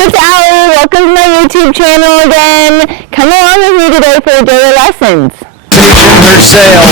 it's Allie. Welcome to my YouTube channel again. Come along with me today for daily lessons. In her sail,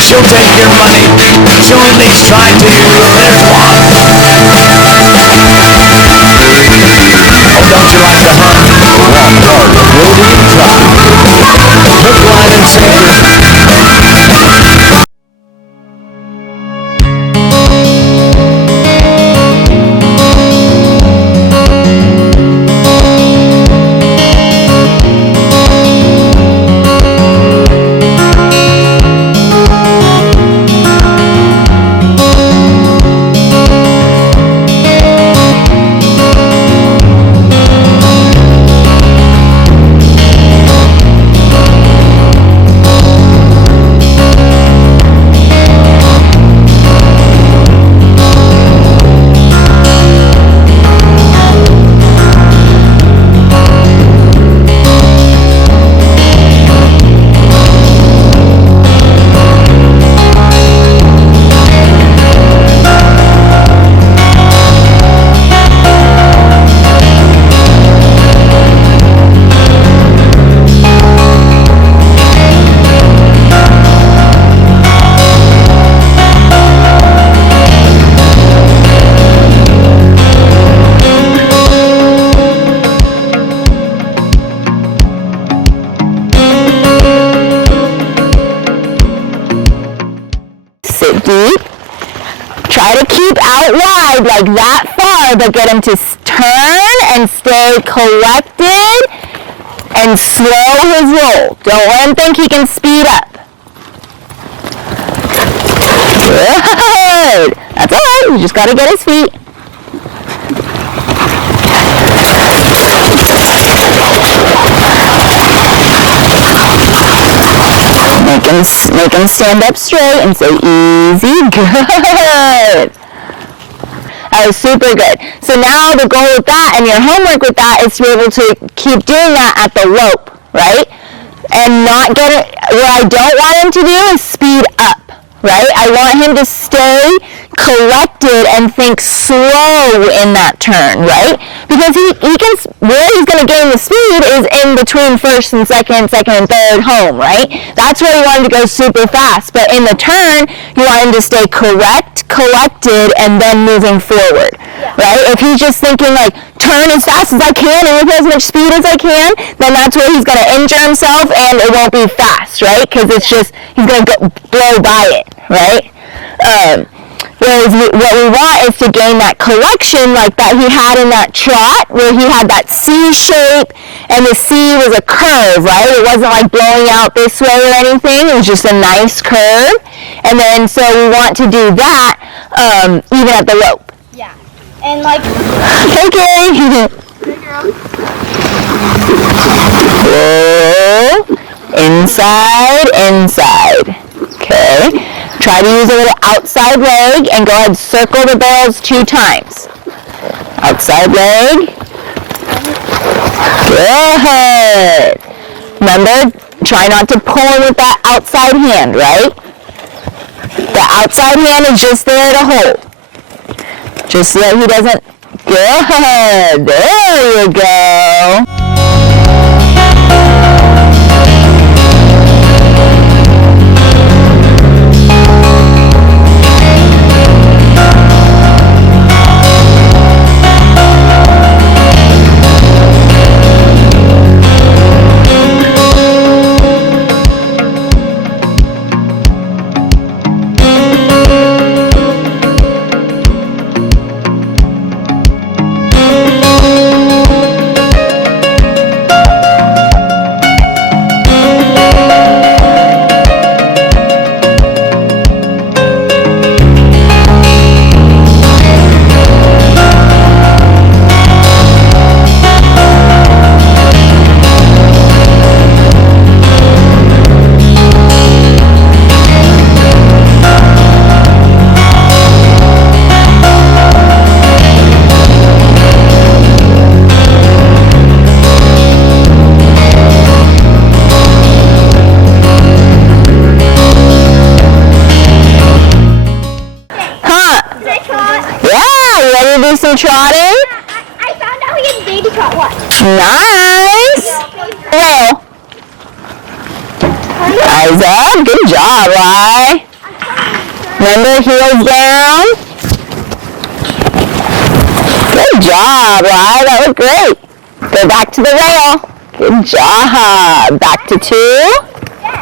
she'll take your money, she'll at least try to, there's one. Oh, don't you like to hunt? Walk hard with Rudy and Trot. Hook, line, and sinker. Sit deep. Try to keep out wide like that far, but get him to turn and stay collected and slow his roll. Don't let him think he can speed up. Good. That's all right. You just got to get his feet. Make him stand up straight and say, easy, good. That was super good. So now the goal with that and your homework with that is to be able to keep doing that at the rope, right? And not get it, what I don't want him to do is speed up, right? I want him to stay collected and think slow in that turn, right? Because he can, where he's going to gain the speed is in between first and second and third home, right? That's where you want him to go super fast. But in the turn, you want him to stay collected, and then moving forward, right? If he's just thinking like, turn as fast as I can and with as much speed as I can, then that's where he's going to injure himself and it won't be fast, right? Because it's just, he's going to blow by it, right? Whereas what we want is to gain that collection like that he had in that trot, where he had that C shape, and the C was a curve, right? It wasn't like blowing out this way or anything. It was just a nice curve. And then so we want to do that even at the rope. Yeah. And like... Okay. Pull. Inside. Okay. Try to use a little outside leg and go ahead and circle the barrels 2 times. Outside leg. Good. Remember, try not to pull in with that outside hand, right? The outside hand is just there to hold. Just so that he doesn't... Good. There you go. Trot? Yeah, you ready to do some trotting? I found out he can Nice. Rail. Eyes up. Good job, Rye. Remember, heels down. Good job, Rye. That was great. Go back to the rail. Good job. Back to 2.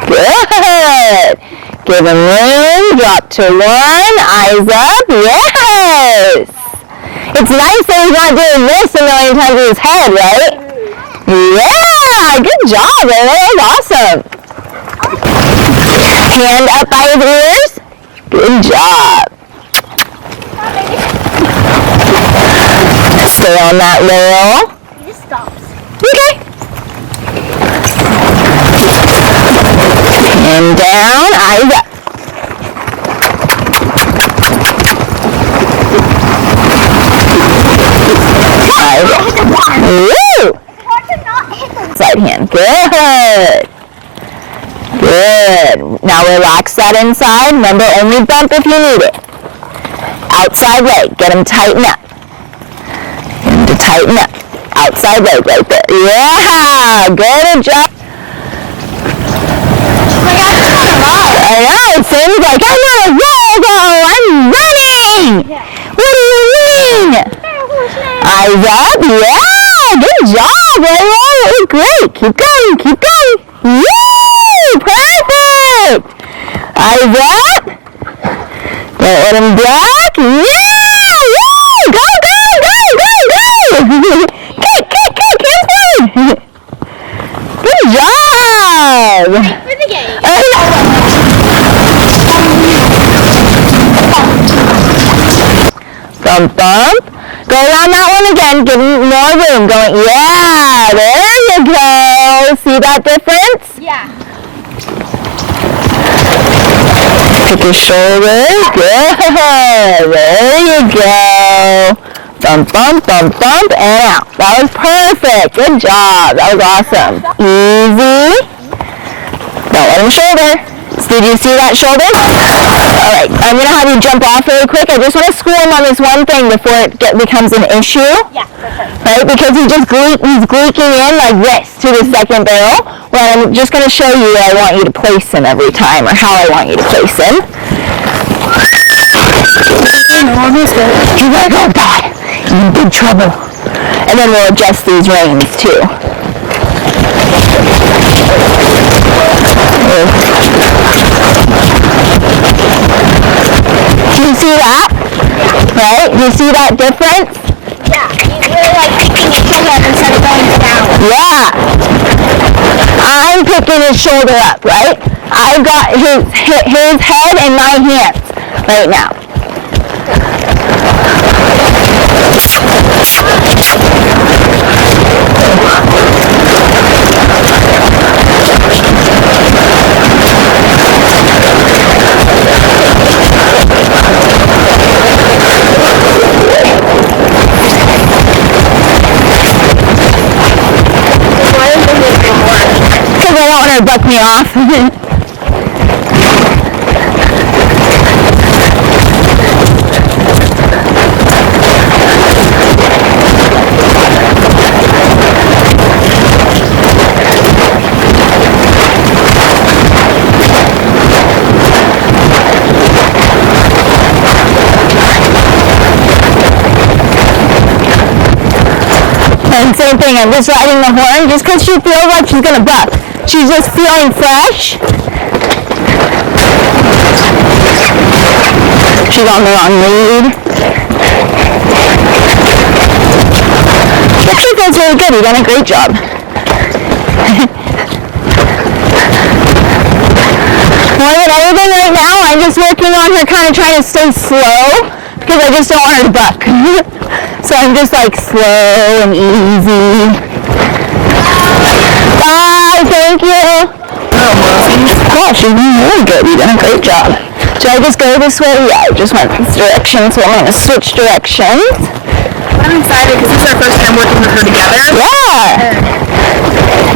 Good. Give him room. Drop to 1. Eyes up. Yes. It's nice that he's not doing this a million times in his head, right? Yeah. Good job, Raymond. That was awesome. Hand up by his ears. Good job. Stay on that rail. He just stops. Okay. And down, eyes up. Eyes up. Woo! Side hand. Good. Good. Now relax that inside. Remember, only bump if you need it. Outside leg. Get him tighten up. Get him to tighten up. Outside leg right there. Yeah! Good job. I know. It seems like I'm not a roll though. I'm running. What do you mean? Eyes up. Yeah! Good job, everyone. That was great. Keep going. Keep going. Woo! Perfect! Eyes up. Don't let him block. Yeah! Woo! Go, go, go, go, go! Kick, kick, kick, kick, kick! Good job! Wait for the game. Bump, bump. Go around that one again. Give him more room. Going, yeah, there you go. See that difference? Yeah. Pick his shoulders. Good. There you go. Bump, bump, bump, bump, and out. That was perfect. Good job. That was awesome. Easy. Don't let him shoulder. Did you see that shoulder? All right, I'm going to have you jump off really quick. I just want to school him on this one thing before it becomes an issue. Yeah, for sure. Right, because he's gleeking in like this to the second barrel. Well, I'm just going to show you where I want you to place him every time, or how I want you to place him. You're like, oh God, you're in big trouble. And then we'll adjust these reins too. Do you see that? Right? Do you see that difference? Yeah, he's really like picking his shoulder up instead of going down. Yeah. I'm picking his shoulder up, right? I've got his head in my hands right now. Because I don't want her to buck me off. And same thing, I'm just riding the horn just because she feels like she's going to buck. She's just feeling fresh. She's on the wrong lead. Actually feels really good. You've done a great job. More than anything right now, I'm just working on her kind of trying to stay slow because I just don't want her to buck. So I'm just like slow and easy. Bye, thank you. Oh, she's doing really good. You've done a great job. Should I just go this way? Yeah, I just went this direction, so I'm going to switch directions. I'm excited because this is our first time working with her together. Yeah.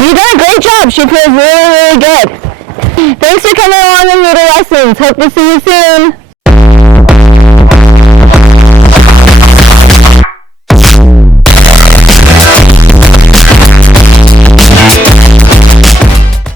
You've done a great job. She feels really, really good. Thanks for coming along with me to lessons. Hope to see you soon.